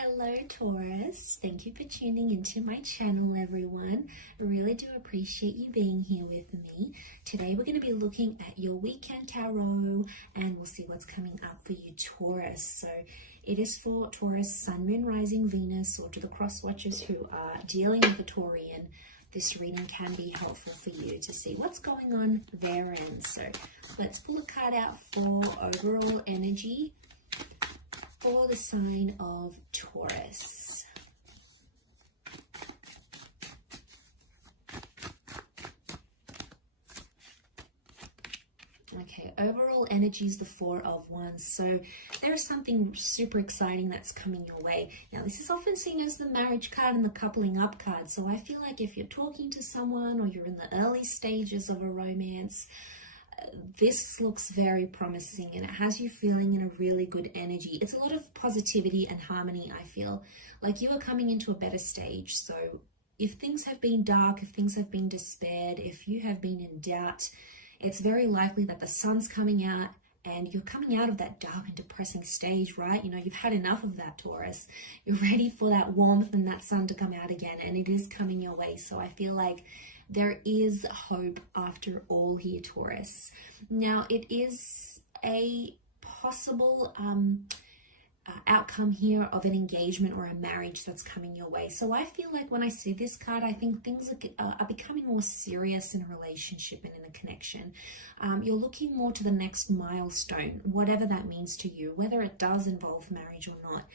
Hello Taurus, thank you for tuning into my channel everyone. I really do appreciate you being here with me. Today we're going to be looking at your weekend tarot and we'll see what's coming up for you Taurus. So it is for Taurus, Sun, Moon, Rising, Venus, or to the cross watchers who are dealing with a Taurian. This reading can be helpful for you to see what's going on their end. So let's pull a card out for overall energy for the sign of Taurus. Okay, overall energy is the Four of Wands. So there is something super exciting that's coming your way. Now, this is often seen as the marriage card and the coupling up card. So I feel like if you're talking to someone or you're in the early stages of a romance, this looks very promising and it has you feeling in a really good energy. It's a lot of positivity and harmony. I feel like you are coming into a better stage. So if things have been dark, if things have been despaired, if you have been in doubt, it's very likely that the sun's coming out and you're coming out of that dark and depressing stage, right? You know, you've had enough of that, Taurus. You're ready for that warmth and that sun to come out again, and it is coming your way. So I feel like there is hope after all here, Taurus. Now, it is a possible outcome here of an engagement or a marriage that's coming your way. So I feel like when I see this card, I think things are becoming more serious in a relationship and in a connection. You're looking more to the next milestone, whatever that means to you, whether it does involve marriage or not.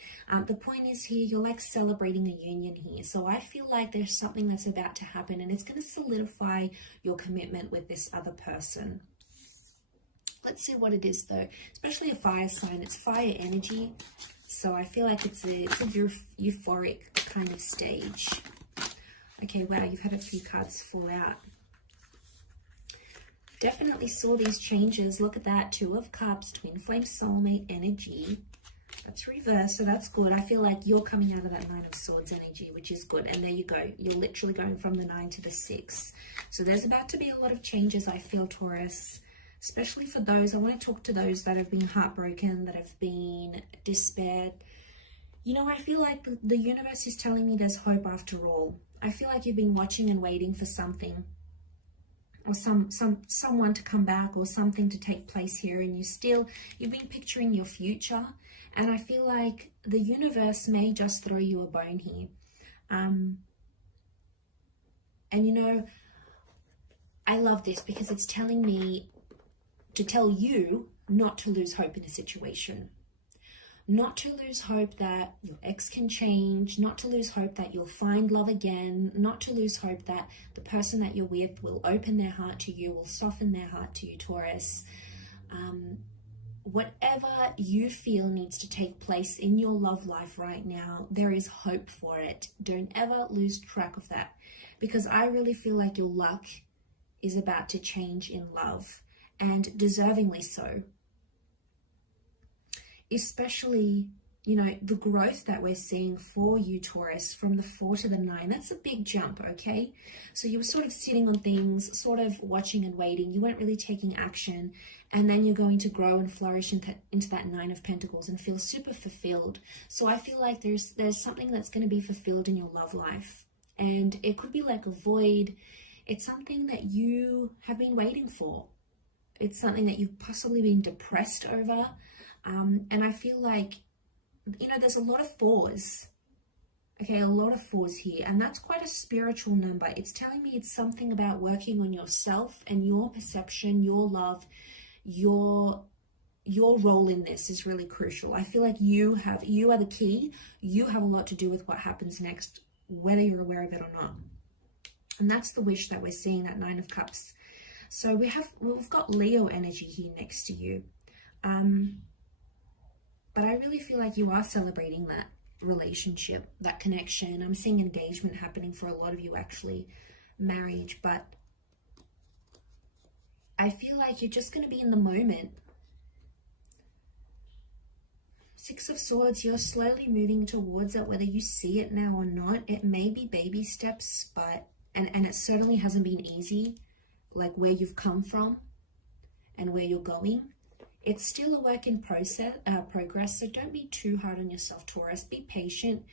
The point is here, you're like celebrating a union here. So I feel like there's something that's about to happen and it's going to solidify your commitment with this other person. Let's see what it is though, especially a fire sign. It's fire energy. So I feel like it's a euphoric kind of stage. Okay, wow, you've had a few cards fall out. Definitely saw these changes. Look at that, Two of Cups, twin flame soulmate energy. That's reversed, so that's good. I feel like you're coming out of that Nine of Swords energy, which is good. And there you go. You're literally going from the 9 to the 6. So there's about to be a lot of changes, I feel, Taurus. Especially for those, I want to talk to those that have been heartbroken, that have been despaired. You know, I feel like the universe is telling me there's hope after all. I feel like you've been watching and waiting for something or someone to come back or something to take place here, and you've been picturing your future, and I feel like the universe may just throw you a bone here. And you know, I love this because it's telling me to tell you not to lose hope in a situation, not to lose hope that your ex can change, not to lose hope that you'll find love again, not to lose hope that the person that you're with will open their heart to you, will soften their heart to you, Taurus. Whatever you feel needs to take place in your love life right now, there is hope for it. Don't ever lose track of that, because I really feel like your luck is about to change in love. And deservingly so. Especially, you know, the growth that we're seeing for you, Taurus, from the 4 to the 9, that's a big jump, okay? So you were sort of sitting on things, sort of watching and waiting. You weren't really taking action. And then you're going to grow and flourish into that 9 of Pentacles and feel super fulfilled. So I feel like there's something that's going to be fulfilled in your love life. And it could be like a void. It's something that you have been waiting for. It's something that you've possibly been depressed over. And I feel like, you know, there's a lot of 4s. Okay, a lot of 4s here. And that's quite a spiritual number. It's telling me it's something about working on yourself and your perception, your love, your role in this is really crucial. I feel like you are the key. You have a lot to do with what happens next, whether you're aware of it or not. And that's the wish that we're seeing, that 9 of Cups. So we've got Leo energy here next to you. But I really feel like you are celebrating that relationship, that connection. I'm seeing engagement happening for a lot of you, actually, marriage. But I feel like you're just going to be in the moment. 6 of Swords, you're slowly moving towards it, whether you see it now or not. It may be baby steps, but and it certainly hasn't been easy. Like where you've come from and where you're going, It's still a work in progress, so don't be too hard on yourself, Taurus. Be patient,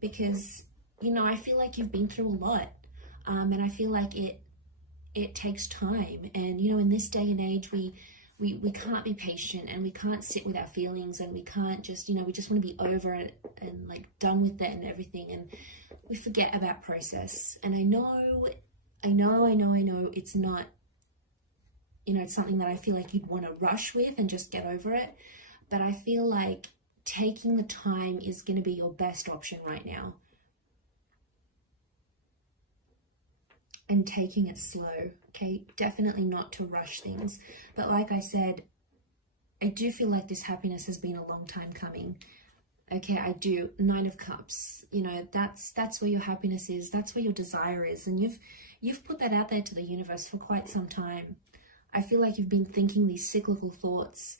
because, you know, I feel like you've been through a lot, and I feel like it takes time. And, you know, in this day and age, we can't be patient, and we can't sit with our feelings, and we can't just, you know, we just want to be over it and like done with it and everything, and we forget about process. And I know it's not, you know, it's something that I feel like you'd want to rush with and just get over it, but I feel like taking the time is going to be your best option right now. And taking it slow, okay? Definitely not to rush things. But like I said, I do feel like this happiness has been a long time coming. Okay, I do. 9 of Cups, you know, that's where your happiness is. That's where your desire is. And you've put that out there to the universe for quite some time. I feel like you've been thinking these cyclical thoughts,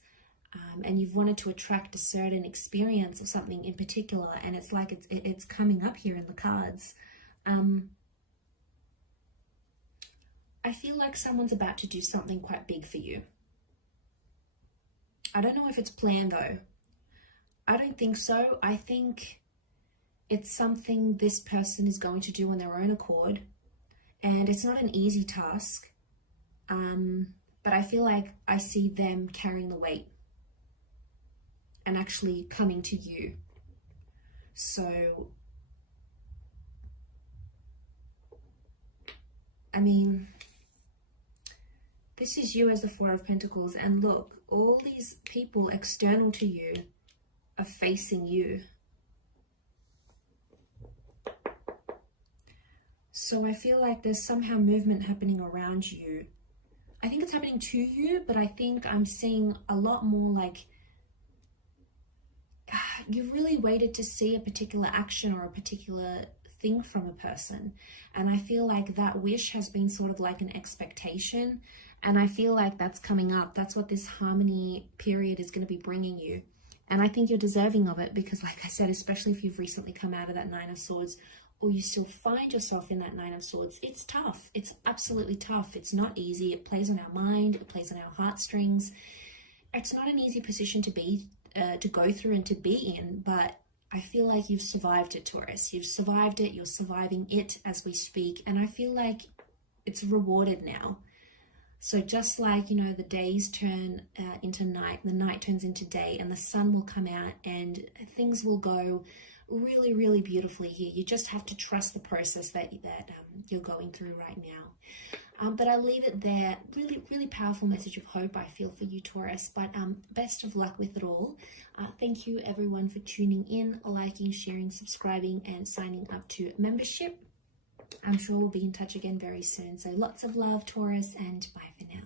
and you've wanted to attract a certain experience or something in particular. And it's like it's coming up here in the cards. I feel like someone's about to do something quite big for you. I don't know if it's planned though. I don't think so. I think it's something this person is going to do on their own accord. And it's not an easy task. But I feel like I see them carrying the weight and actually coming to you. So, I mean, this is you as the 4 of Pentacles, and look, all these people external to you are facing you. So I feel like there's somehow movement happening around you. I think it's happening to you, but I think I'm seeing a lot more like you really waited to see a particular action or a particular thing from a person. And I feel like that wish has been sort of like an expectation. And I feel like that's coming up. That's what this harmony period is going to be bringing you. And I think you're deserving of it because, like I said, especially if you've recently come out of that 9 of Swords, or you still find yourself in that 9 of Swords, it's tough. It's absolutely tough. It's not easy. It plays on our mind. It plays on our heartstrings. It's not an easy position to be, to go through and to be in, but I feel like you've survived it, Taurus. You've survived it. You're surviving it as we speak. And I feel like it's rewarded now. So just like, you know, the days turn into night, the night turns into day, and the sun will come out and things will go really, really beautifully here. You just have to trust the process that you're going through right now. But I'll leave it there. Really, really powerful message of hope I feel for you, Taurus. But best of luck with it all. Thank you, everyone, for tuning in, liking, sharing, subscribing, and signing up to membership. I'm sure we'll be in touch again very soon. So lots of love, Taurus, and bye for now.